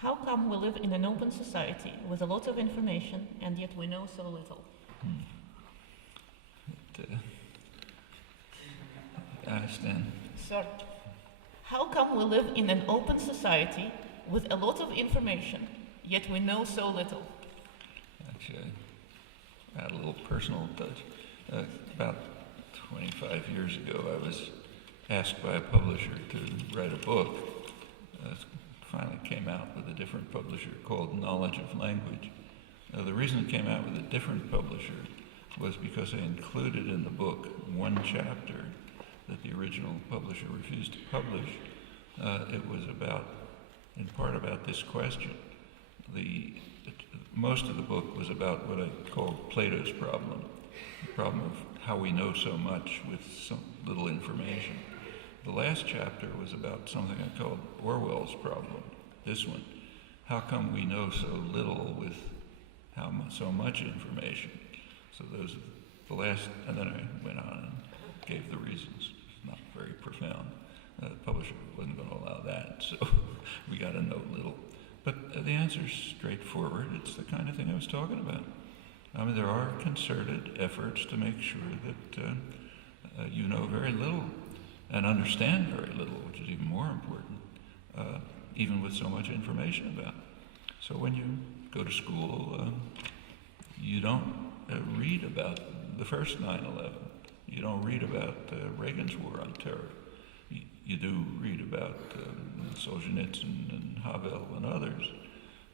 How come we live in an open society with a lot of information and yet we know so little? I understand. Sorry. How come we live in an open society with a lot of information yet we know so little? Actually, add a little personal touch. About 25 years ago, I was asked by a publisher to write a book. Finally came out with a different publisher called Knowledge of Language. The reason it came out with a different publisher was because I included in the book one chapter that the original publisher refused to publish. It was in part about this question. Most of the book was about what I call Plato's problem, the problem of how we know so much with so little information. The last chapter was about something I called Orwell's problem, this one. How come we know so little with so much information? So those are the last, and then I went on and gave the reasons. It's not very profound. The publisher wasn't going to allow that, so we got to know little. But the answer is straightforward. It's the kind of thing I was talking about. I mean, there are concerted efforts to make sure that you know very little and understand very little, which is even more important, even with so much information about. So when you go to school, you don't read about the first 9/11. You don't read about Reagan's war on terror. You do read about Solzhenitsyn and Havel and others,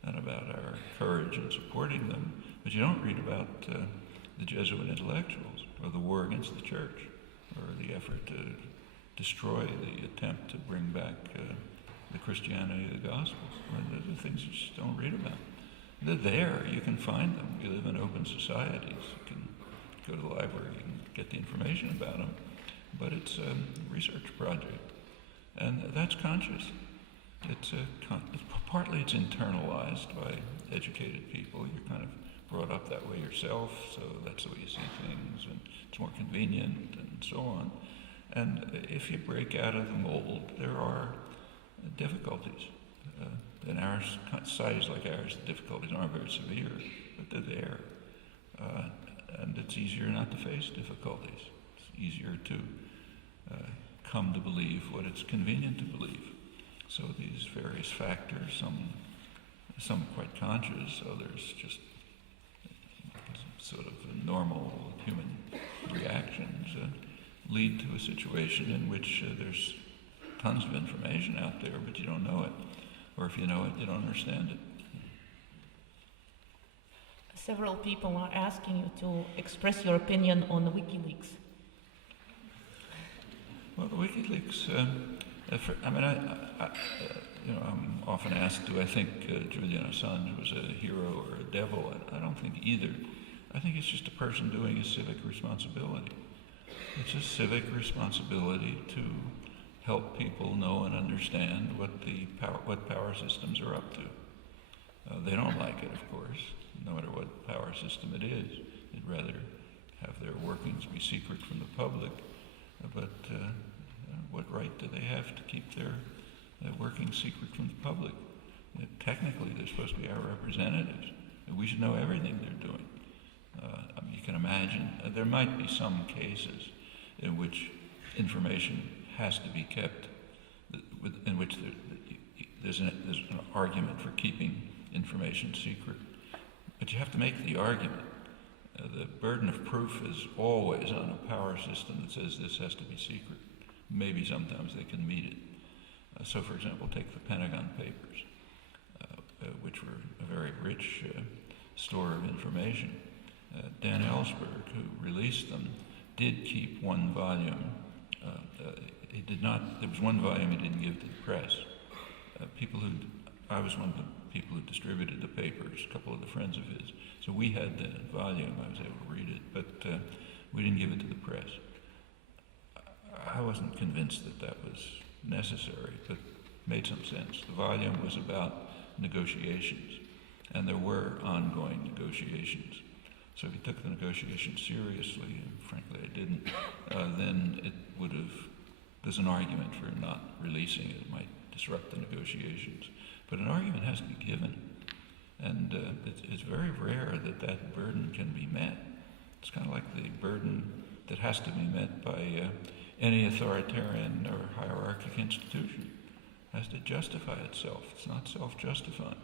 and about our courage in supporting them, but you don't read about the Jesuit intellectuals, or the war against the church, or the effort to destroy the attempt to bring back the Christianity of the Gospels. Those are things you just don't read about. They're there, you can find them. We live in open societies. You can go to the library and get the information about them, but it's a research project. And that's conscious. Partly it's internalized by educated people. You're kind of brought up that way yourself, so that's the way you see things, and it's more convenient, and so on. And if you break out of the mold, there are difficulties. In our societies like ours, the difficulties aren't very severe, but they're there. And it's easier not to face difficulties. It's easier to come to believe what it's convenient to believe. So these various factors, some quite conscious, others just sort of normal human reactions, lead to a situation in which there's tons of information out there, but you don't know it. Or if you know it, you don't understand it. Several people are asking you to express your opinion on the Wiki Leaks. Well, the Wiki Leaks, I'm often asked, do I think Julian Assange was a hero or a devil? I don't think either. I think it's just a person doing his civic responsibility. It's a civic responsibility to help people know and understand what power systems are up to. They don't like it, of course, no matter what power system it is. They'd rather have their workings be secret from the public. But what right do they have to keep their workings secret from the public? Technically, they're supposed to be our representatives. We should know everything they're doing. You can imagine there might be some cases in which information has to be kept, in which there's an argument for keeping information secret. But you have to make the argument. The burden of proof is always on a power system that says this has to be secret. Maybe sometimes they can meet it. So, for example, take the Pentagon Papers, which were a very rich store of information. Dan Ellsberg, who released them, did keep one volume. He did not. There was one volume he didn't give to the press. I was one of the people who distributed the papers. A couple of the friends of his. So we had the volume. I was able to read it, but we didn't give it to the press. I wasn't convinced that was necessary, but made some sense. The volume was about negotiations, and there were ongoing negotiations. So if you took the negotiations seriously, and frankly I didn't, then it would have, there's an argument for not releasing it. It might disrupt the negotiations. But an argument has to be given. And it's very rare that that burden can be met. It's kind of like the burden that has to be met by any authoritarian or hierarchic institution. It has to justify itself. It's not self-justifying.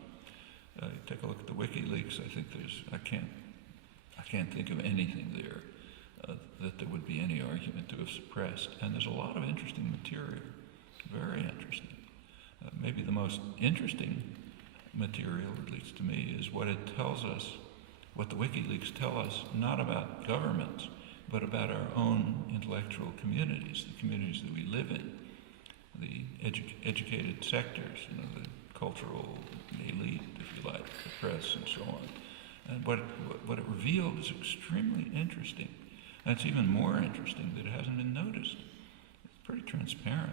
Take a look at the Wiki Leaks. I think I can't think of anything there that there would be any argument to have suppressed. And there's a lot of interesting material, very interesting. Maybe the most interesting material, at least to me, is what it tells us, what the WikiLeaks tell us, not about governments, but about our own intellectual communities, the communities that we live in, the educated sectors, the cultural elite, if you like, the press, and so on. And what it revealed is extremely interesting. And it's even more interesting that it hasn't been noticed. It's pretty transparent.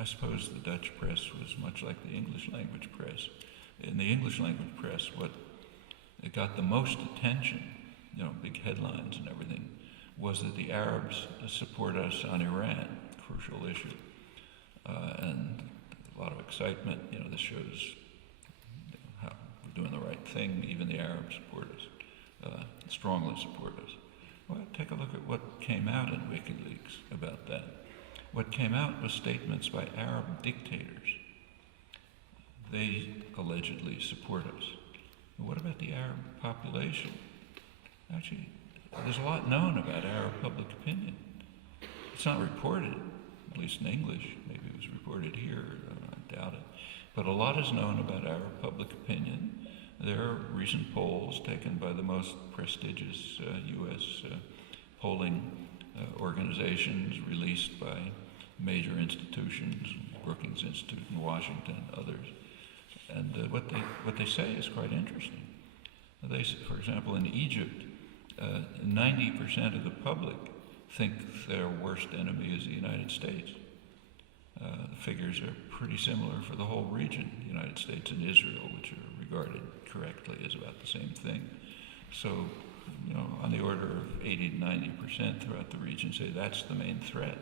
I suppose the Dutch press was much like the English language press. In the English language press, what it got the most attention, big headlines and everything, was that the Arabs support us on Iran, crucial issue. And a lot of excitement, this shows how we're doing the right thing. Even the Arabs support us, strongly support us. Well, take a look at what came out in WikiLeaks about that. What came out was statements by Arab dictators. They allegedly support us. But what about the Arab population? Actually, there's a lot known about Arab public opinion. It's not reported, at least in English. Maybe it was reported here, I doubt it. But a lot is known about Arab public opinion. There are recent polls taken by the most prestigious U.S. polling organizations released by major institutions, Brookings Institute in Washington, others. And what they say is quite interesting. They, for example, in Egypt, 90% of the public think their worst enemy is the United States. The figures are pretty similar for the whole region, the United States and Israel, which are regarded correctly as about the same thing. So, on the order of 80 to 90% throughout the region say that's the main threat.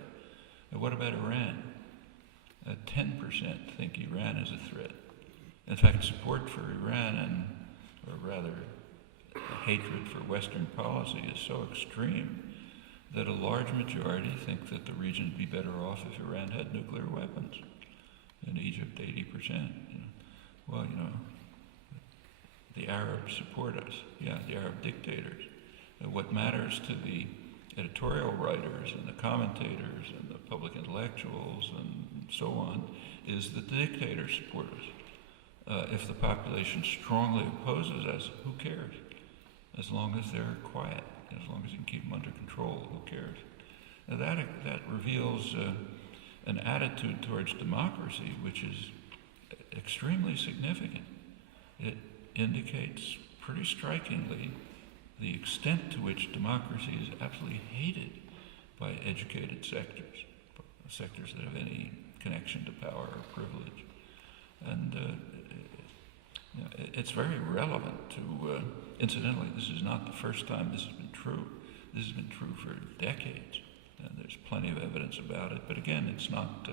And what about Iran? 10% think Iran is a threat. In fact, support for Iran, or rather hatred for Western policy, is so extreme that a large majority think that the region would be better off if Iran had nuclear weapons. In Egypt, 80%. The Arabs support us. Yeah, the Arab dictators. And what matters to the editorial writers and the commentators and the public intellectuals and so on is that the dictators support us. If the population strongly opposes us, who cares? As long as they're quiet, as long as you can keep them under control, who cares? Now that reveals an attitude towards democracy which is extremely significant. It indicates pretty strikingly the extent to which democracy is absolutely hated by educated sectors that have any connection to power or privilege. And it's very relevant to, incidentally, this is not the first time this has been true. This has been true for decades, and there's plenty of evidence about it. But again, it's not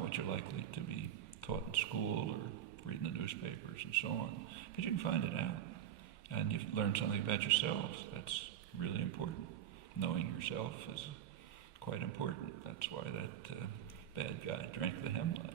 what you're likely to be taught in school or reading the newspapers and so on. But you can find it out, and you've learned something about yourselves. That's really important. Knowing yourself is quite important. That's why that bad guy drank the hemlock.